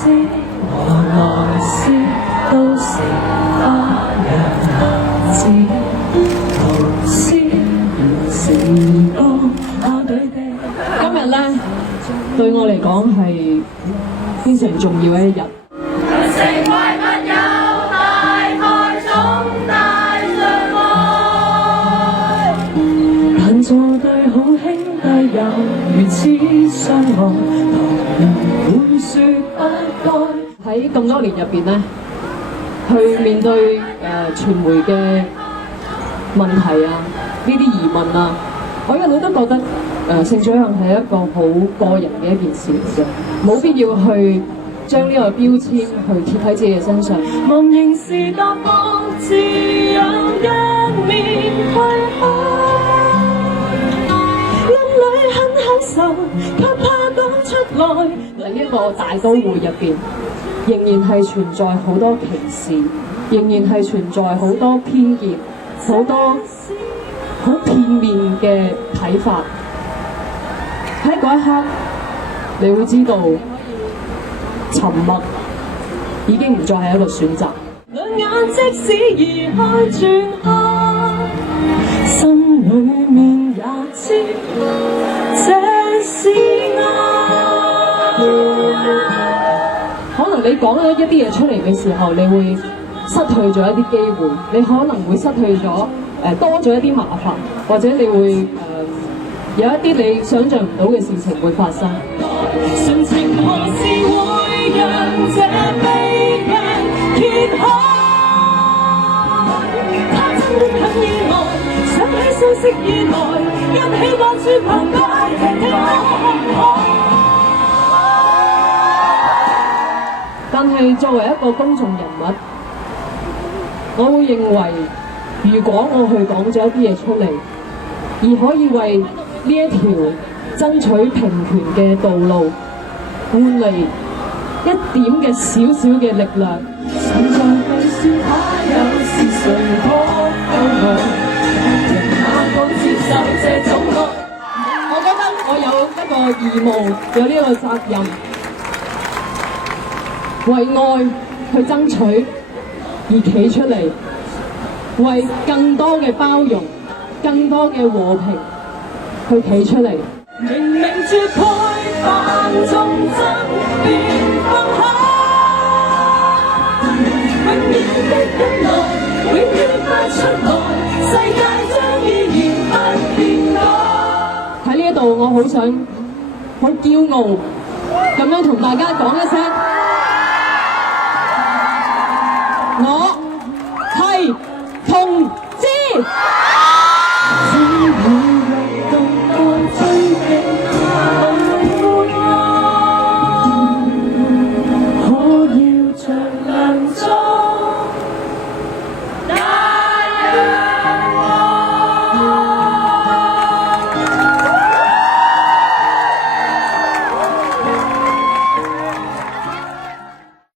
思和來思都是花樣子，無私時光我對地。今日咧對我嚟講係非常重要嘅一日。成為密友，大愛總帶着愛，但做對好兄弟又如此相愛，旁人會說不該。喺咁多年入邊咧，去面對傳媒嘅問題啊，呢啲疑問啊，我一路都覺得性取向係一個好個人嘅一件事嚟嘅，冇必要去將呢個標籤去貼喺自己嘅身上。忘形時答案自有一面退開，心裏很享受，卻怕講出來。喺呢一個大都會入邊，仍然係存在好多歧視，仍然係存在好多偏見，好多好片面嘅睇法。喺嗰一刻，你會知道沉默已經唔再係一個選擇。兩眼即使移開轉開，心裏面也知這是愛。可能你講咗一啲嘢出嚟嘅時候，你會失去咗一啲機會，你可能會失去咗多咗一啲麻煩，或者你會有一啲你想像唔到嘅事情會發生。純情何時會讓這悲劇揭開？他真的很意外，想起消息以來，一起關注澎湃，聽我但係作為一個公眾人物，我會認為，如果我去講咗一啲嘢出嚟，而可以為呢一條爭取平權嘅道路換嚟一點嘅少少嘅力量，常在計算他有是誰可救我，人哪個接受這種愛？我覺得我有一個義務，有呢個責任，為愛去爭取而企出嚟，為更多嘅包容、更多嘅和平去企出嚟。明明絕配，但縱爭便放開，永遠的忍耐，永遠不出來，世界將依然不變改。喺呢一度，我好想好驕傲咁樣同大家講一聲，我係同志。